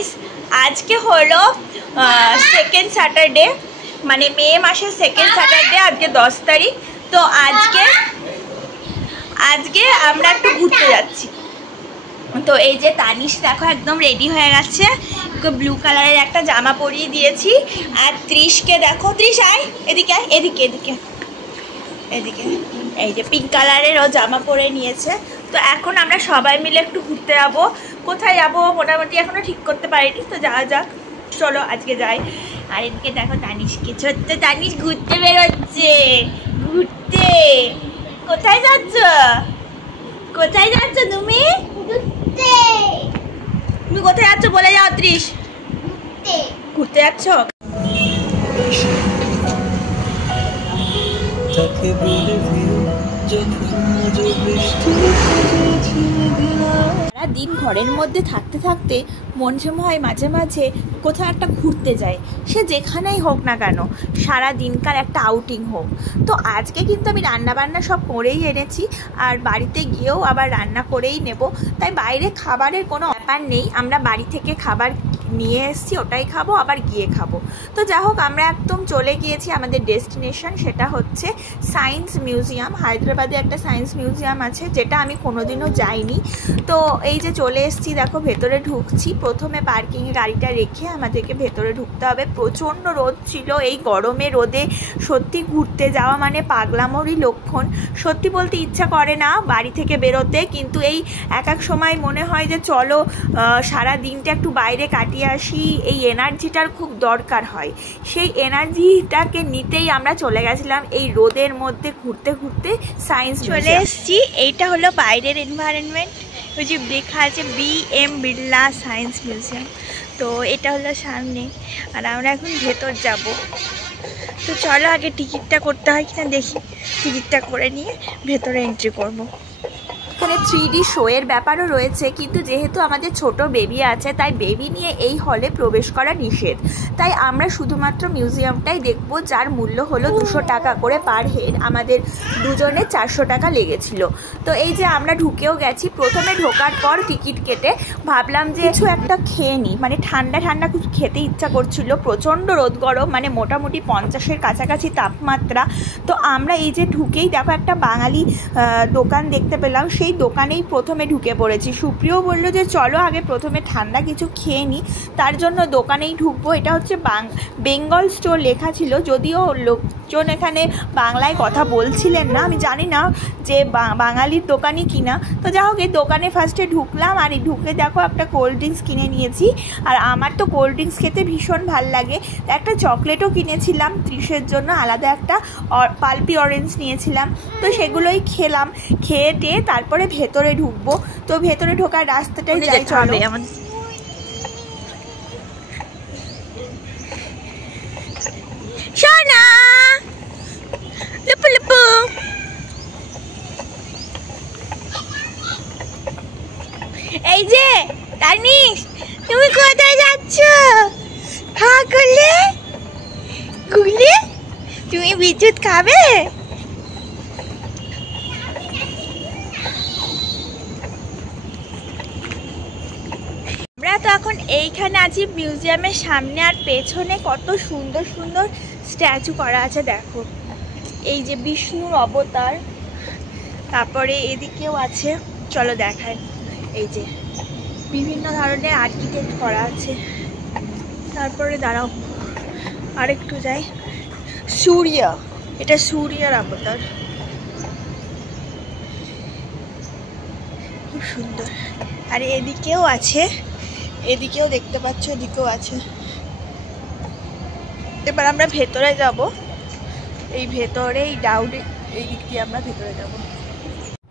Guys, আজকে হলো second Saturday, মানে মে মাসের সেকেন্ড স্যাটারডে। আজকে 10 তারিখ। তো আজকে আমরা একটু ঘুরতে যাচ্ছি। তো এই যে তানিশ দেখো একদম রেডি হয়ে গেছে, ব্লু কালারের একটা জামা পরিয়ে দিয়েছি। আর ত্রিশকে দেখো, ত্রিশ আয় এদিকে, আয় এদিকে এদিকে এদিকে, এই যে পিঙ্ক কালারের ও জামা পরে নিয়েছে। তো এখন আমরা সবাই মিলে একটু ঘুরতে যাবো। কোথায় যাবো মোটামুটি এখনো ঠিক করতে পারিনি, তো যাওয়া যাক, চলো আজকে যাই। আর এদিকে দেখো তানিশকে, ছোট্ট তানিশ ঘুরতে বেরোচ্ছে। ঘুরতে কোথায় যাচ্ছ? কোথায় যাচ্ছ তুমি? তুমি কোথায় যাচ্ছ বলে যাও ত্রিশ। ঘুরতে যাচ্ছ? সারাদিন ঘরের মধ্যে থাকতে থাকতে মন হয় মাঝে মাঝে কোথাও একটা ঘুরতে যায়, সে যেখানেই হোক না কেন, সারা দিনকার একটা আউটিং হোক। তো আজকে কিন্তু আমি রান্নাবান্না সব করেই এনেছি, আর বাড়িতে গিয়েও আবার রান্না করেই নেব। তাই বাইরে খাবারের কোনো ব্যাপার নেই, আমরা বাড়ি থেকে খাবার নিয়ে এসেছি, ওটাই খাবো, আবার গিয়ে খাবো। তো যাই হোক, আমরা একদম চলে গিয়েছি আমাদের ডেস্টিনেশন, সেটা হচ্ছে সায়েন্স মিউজিয়াম। হায়দ্রাবাদে একটা সায়েন্স মিউজিয়াম আছে, যেটা আমি কোনোদিনও যাইনি। তো এই যে চলে এসেছি, দেখো ভেতরে ঢুকছি। প্রথমে পার্কিংয়ে গাড়িটা রেখে আমাদেরকে ভেতরে ঢুকতে হবে। প্রচণ্ড রোদ ছিল, এই গরমে রোদে সত্যি ঘুরতে যাওয়া মানে পাগলামোরই লক্ষণ। সত্যি বলতে ইচ্ছা করে না বাড়ি থেকে বেরোতে, কিন্তু এই এক সময় মনে হয় যে চলো সারা দিনটা একটু বাইরে কাটিয়ে আসি, এই এনার্জিটার খুব দরকার হয়। সেই এনার্জিটাকে নিতেই আমরা চলে গেছিলাম এই রোদের মধ্যে ঘুরতে ঘুরতে সায়েন্স। চলে এসেছি, এইটা হলো বাইরের এনভায়রনমেন্ট, ওই যে লেখা আছে BM বিড়লা সায়েন্স মিউজিয়াম। তো এটা হলো সামনে, আর আমরা এখন ভেতর যাব। তো চলো আগে টিকিটটা করতে হয় কিনা দেখি, টিকিটটা করে নিয়ে ভেতরে এন্ট্রি করব। এখানে 3D শো এর ব্যাপারও রয়েছে, কিন্তু যেহেতু আমাদের ছোট বেবি আছে, তাই বেবি নিয়ে এই হলে প্রবেশ করা নিষেধ। তাই আমরা শুধুমাত্র মিউজিয়ামটাই দেখব, যার মূল্য হলো 200 টাকা করে পার হেড। আমাদের দুজনে 400 টাকা লেগেছিল। তো এই যে আমরা ঢুকেও গেছি। প্রথমে ঢোকার পর টিকিট কেটে ভাবলাম যে কিছু একটা খেয়ে নিই, মানে ঠান্ডা ঠান্ডা কিছু খেতে ইচ্ছা করছিল। প্রচণ্ড রোদ গরম, মানে মোটামুটি 50-এর কাছাকাছি তাপমাত্রা। তো আমরা এই যে ঢুকেই দেখো একটা বাঙালি দোকান দেখতে পেলাম, সেই দোকানেই প্রথমে ঢুকে পড়েছি। সুপ্রিয় বলল যে চলো আগে প্রথমে ঠান্ডা কিছু খেয়ে নিই, তার জন্য দোকানেই ঢুকবো। এটা হচ্ছে বেঙ্গল স্টোর লেখা ছিল, যদিও লোকজন এখানে বাংলায় কথা বলছিলেন না, আমি জানি না যে বাঙালির দোকানই কিনা। তো যাই হোক, এই দোকানে ফার্স্টে ঢুকলাম, আর এই ঢুকে দেখো একটা কোল্ড ড্রিঙ্কস কিনে নিয়েছি। আর আমার তো কোল্ড ড্রিঙ্কস খেতে ভীষণ ভাল লাগে। একটা চকলেটও কিনেছিলাম ত্রিশের জন্য, আলাদা একটা পালপি অরেঞ্জ নিয়েছিলাম। তো সেগুলোই খেলাম, খেয়ে টেয়ে তারপরে ভেতরে ঢুকবো। তো ভেতরে ঢোকার রাস্তাটাই যাই, চলো। সোনা লুপু লুপু, এই যে তানিশ, তুমি কোথায় যাচ্ছ? হ্যাঁ গুলে গুলে, তুমি বিদ্যুৎ খাবে? আমরা তো এখন এইখানে আছি মিউজিয়ামের সামনে, আর পেছনে কত সুন্দর সুন্দর স্ট্যাচু করা আছে দেখো। এই যে বিষ্ণুর অবতার, তারপরে এদিকেও আছে, চলো দেখায়। এই যে বিভিন্ন ধরনের আর্কিটেক্ট করা আছে। তারপরে দাঁড়াও আরেকটু যাই, সূর্য, এটা সূর্যের অবতার, খুব সুন্দর। আর এদিকেও আছে, এদিকেও দেখতে পাচ্ছ, এদিকেও আছে। এবার আমরা ভেতরে যাব, এই ভেতরে এই ডাউনে এই দিক দিয়ে আমরা ভেতরে যাব।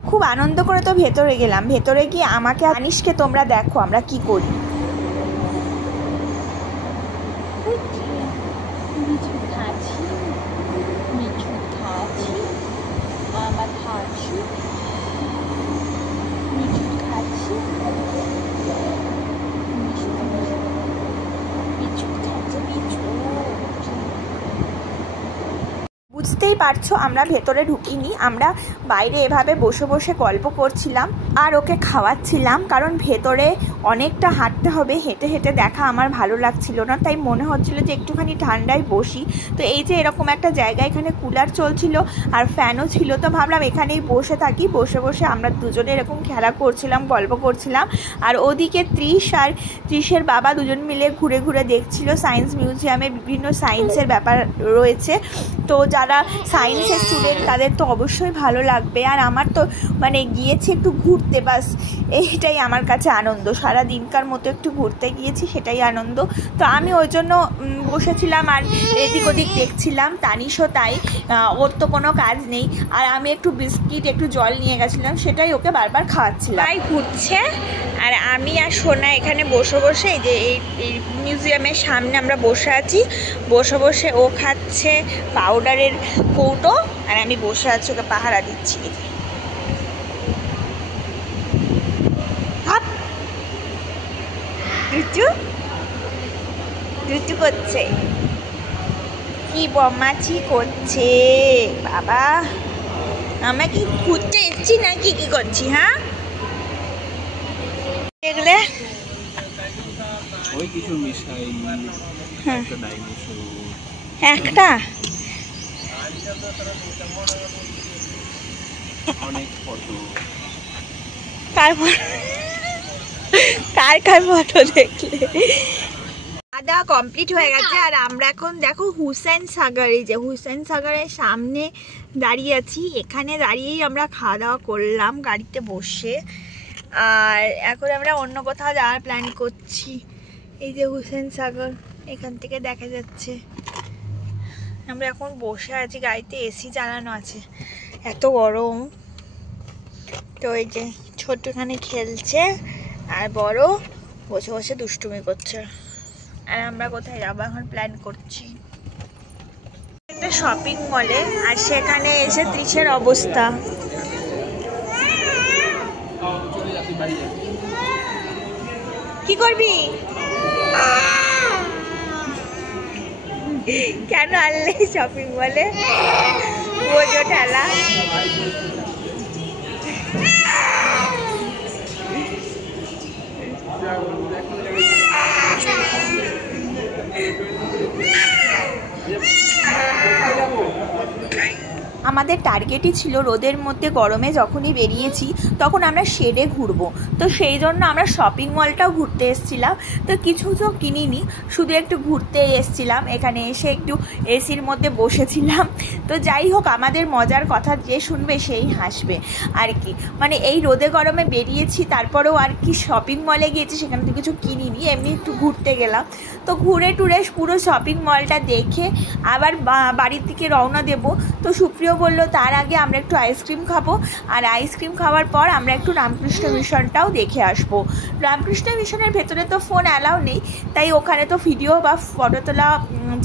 খুব আনন্দ করে তো ভেতরে গেলাম। ভেতরে গিয়ে আমাকে তানিশকে তোমরা দেখো আমরা কি করি। বুঝতে বুঝতেই পারছো আমরা ভেতরে ঢুকিনি, আমরা বাইরে এভাবে বসে বসে গল্প করছিলাম আর ওকে খাওয়াচ্ছিলাম, কারণ ভেতরে অনেকটা হাঁটতে হবে, হেঁটে হেঁটে দেখা আমার ভালো লাগছিল না, তাই মনে হচ্ছিল যে একটুখানি ঠান্ডায় বসি। তো এই যে এরকম একটা জায়গা, এখানে কুলার চলছিল আর ফ্যানও ছিল, তো ভাবলাম এখানেই বসে থাকি। বসে বসে আমরা দুজনে এরকম খেলা করছিলাম, গল্প করছিলাম, আর ওদিকে ত্রিশের বাবা দুজন মিলে ঘুরে ঘুরে দেখছিল সায়েন্স মিউজিয়ামে বিভিন্ন সায়েন্সের ব্যাপার রয়েছে। তো যারা সায়েন্সের স্টুডেন্ট তাদের তো অবশ্যই ভালো লাগবে, আর আমার তো মানে গিয়েছি একটু ঘুরতে, বাস এইটাই আমার কাছে আনন্দ। সারা দিনকার মতো একটু ঘুরতে গিয়েছি, সেটাই আনন্দ। তো আমি ওই জন্য বসেছিলাম আর এদিক ওদিক দেখছিলাম। তানিশও তাই, ওর তো কোনো কাজ নেই, আর আমি একটু বিস্কিট একটু জল নিয়ে গেছিলাম, সেটাই ওকে বারবার খাওয়াচ্ছিলাম। তাই ঘুরছে আর আমি আর সোনা এখানে বসে বসে, এই যে এই মিউজিয়ামের সামনে আমরা বসে আছি, বসে বসে ও খাচ্ছে পাউডারের কৌটো আর আমি বসে আছি ওকে পাহারা দিচ্ছি। দুটু করছে, কি বদমাশি করছে বাবা। আমরা কি ঘুরতে এসছি না কি করছি? হ্যাঁ দেখলে একটা কার ফটো দেখলে? আদা কমপ্লিট হয়ে গেছে আর আমরা এখন দেখো হুসেন সাগর, এই যে হুসেন সাগরের সামনে দাঁড়িয়ে আছি। এখানে দাঁড়িয়েই আমরা খাওয়া দাওয়া করলাম গাড়িতে বসে, আর এখন আমরা অন্য কোথাও যাওয়ার প্ল্যান করছি। এই যে হুসেন সাগর এখান থেকে দেখা যাচ্ছে। আমরা এখন বসে আছি গাড়িতে, এসি চালানো আছে, এত গরম। তো এই যে ছোট এখানে খেলছে আর বড় বসে বসে দুষ্টুমি করছে। আর আমরা কোথায় যাবো এখন প্ল্যান করছি, একটা শপিং মলে, আর সেখানে এসে ত্রিশের অবস্থা। কি করবি? কেন আনলে শপিং মলে? বোঝো ঠেলা। আমাদের টার্গেটই ছিল রোদের মধ্যে গরমে যখনই বেরিয়েছি তখন আমরা শেডে ঘুরবো, তো সেই জন্য আমরা শপিং মলটাও ঘুরতে এসেছিলাম। তো কিছু তো কিনিনি, শুধু একটু ঘুরতে এসেছিলাম, এখানে এসে একটু এসির মধ্যে বসেছিলাম। তো যাই হোক, আমাদের মজার কথা যে শুনবে সেই হাসবে আর কি। মানে এই রোদে গরমে বেরিয়েছি, তারপরেও আর কি শপিং মলে গিয়েছি, সেখানে তো কিছু কিনিনি, এমনি একটু ঘুরতে গেলাম। তো ঘুরে টুরে পুরো শপিং মলটা দেখে আবার বাড়ির দিকে রওনা দেবো। তো সুপ্রিয় বললো তার আগে আমরা একটু আইসক্রিম খাবো, আর আইসক্রিম খাওয়ার পর আমরা একটু রামকৃষ্ণ মিশনটাও দেখে আসবো। রামকৃষ্ণ মিশনের ভেতরে তো ফোন অ্যালাউ নেই, তাই ওখানে তো ভিডিও বা ফটো তোলা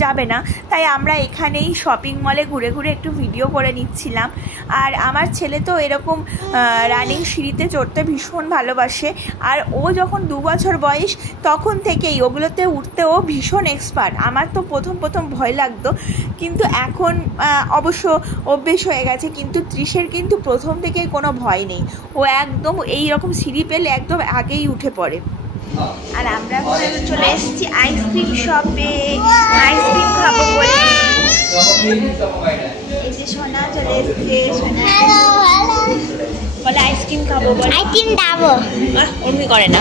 যাবে না, তাই আমরা এখানেই শপিং মলে ঘুরে ঘুরে একটু ভিডিও করে নিচ্ছিলাম। আর আমার ছেলে তো এরকম রানিং সিঁড়িতে চড়তে ভীষণ ভালোবাসে, আর ও যখন 2 বছর বয়স তখন থেকেই ওগুলোতে উঠতে ও ভীষণ এক্সপার্ট। আমার তো প্রথম ভয় লাগতো, কিন্তু এখন অবশ্য অভ্যেস হয়ে গেছে। কিন্তু ত্রিশের কিন্তু প্রথম থেকেই কোনো ভয় নেই, ও একদম এই রকম সিঁড়ি পেলে একদম আগেই উঠে পড়ে। আর আমরা চলে এসেছি আইসক্রিম শপে, আইসক্রিম খাবো বলে। এই যে সোনা চলে এসছে, সোনা বলে আইসক্রিম খাবো বলে। আইসক্রিম খাবো, অমনি করে না।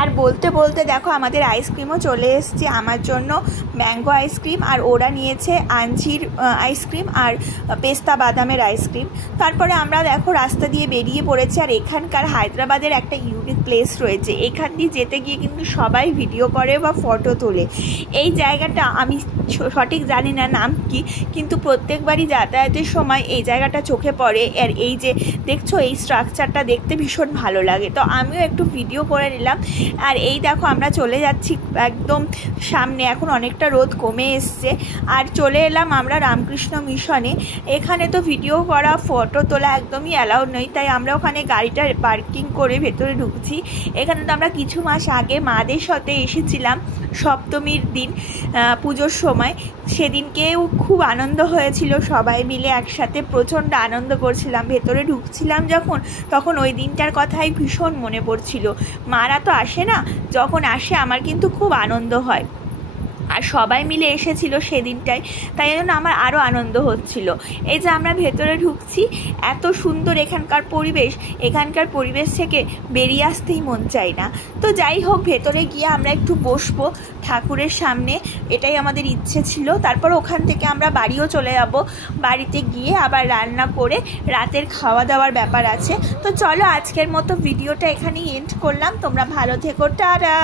আর বলতে বলতে দেখো আমাদের আইসক্রিমও চলে এসছে। আমার জন্য ম্যাঙ্গো আইসক্রিম, আর ওরা নিয়েছে আঞ্জির আইসক্রিম আর পেস্তা বাদামের আইসক্রিম। তারপরে আমরা দেখো রাস্তা দিয়ে বেরিয়ে পড়েছি। আর এখানকার হায়দ্রাবাদের একটা ইউনিক প্লেস রয়েছে, এখান দিয়ে যেতে গিয়ে কিন্তু সবাই ভিডিও করে বা ফটো তোলে। এই জায়গাটা আমি সঠিক জানি না নাম কি, কিন্তু প্রত্যেকবারই যাতায়াতের সময় এই জায়গাটা চোখে পড়ে। আর এই যে দেখছো এই স্ট্রাকচারটা দেখতে ভীষণ ভালো লাগে, তো আমিও একটু ভিডিও করে নিলাম। আর আর এই দেখো আমরা চলে যাচ্ছি একদম সামনে, এখন অনেকটা রোদ কমে এসছে। আর চলে এলাম আমরা রামকৃষ্ণ মিশনে। এখানে তো ভিডিও করা, ফটো তোলা একদমই অ্যালাউড নয়, তাই আমরা ওখানে গাড়িটা পার্কিং করে ভেতরে ঢুকছি। এখানে তো আমরা কিছু মাস আগে মাদের সাথে এসেছিলাম সপ্তমীর দিন, পুজোর সময়। সেদিনকেও খুব আনন্দ হয়েছিল, সবাই মিলে একসাথে প্রচণ্ড আনন্দ করছিলাম। ভেতরে ঢুকছিলাম যখন, তখন ওই দিনটার কথাই ভীষণ মনে পড়ছিল। মারা তো আসে না, যখন আসে আমার কিন্তু খুব আনন্দ হয়। আর সবাই মিলে এসেছিল সেদিনটাই, তাই জন্য আমার আরও আনন্দ হচ্ছিল। এই যে আমরা ভেতরে ঢুকছি, এত সুন্দর এখানকার পরিবেশ থেকে বেরিয়ে আসতেই মন চাই না। তো যাই হোক, ভেতরে গিয়ে আমরা একটু বসবো ঠাকুরের সামনে, এটাই আমাদের ইচ্ছে ছিল। তারপর ওখান থেকে আমরা বাড়িও চলে যাব। বাড়িতে গিয়ে আবার রান্না করে রাতের খাওয়া দাওয়ার ব্যাপার আছে। তো চলো, আজকের মতো ভিডিওটা এখানেই এন্ড করলাম। তোমরা ভালো থেকো, টাটা।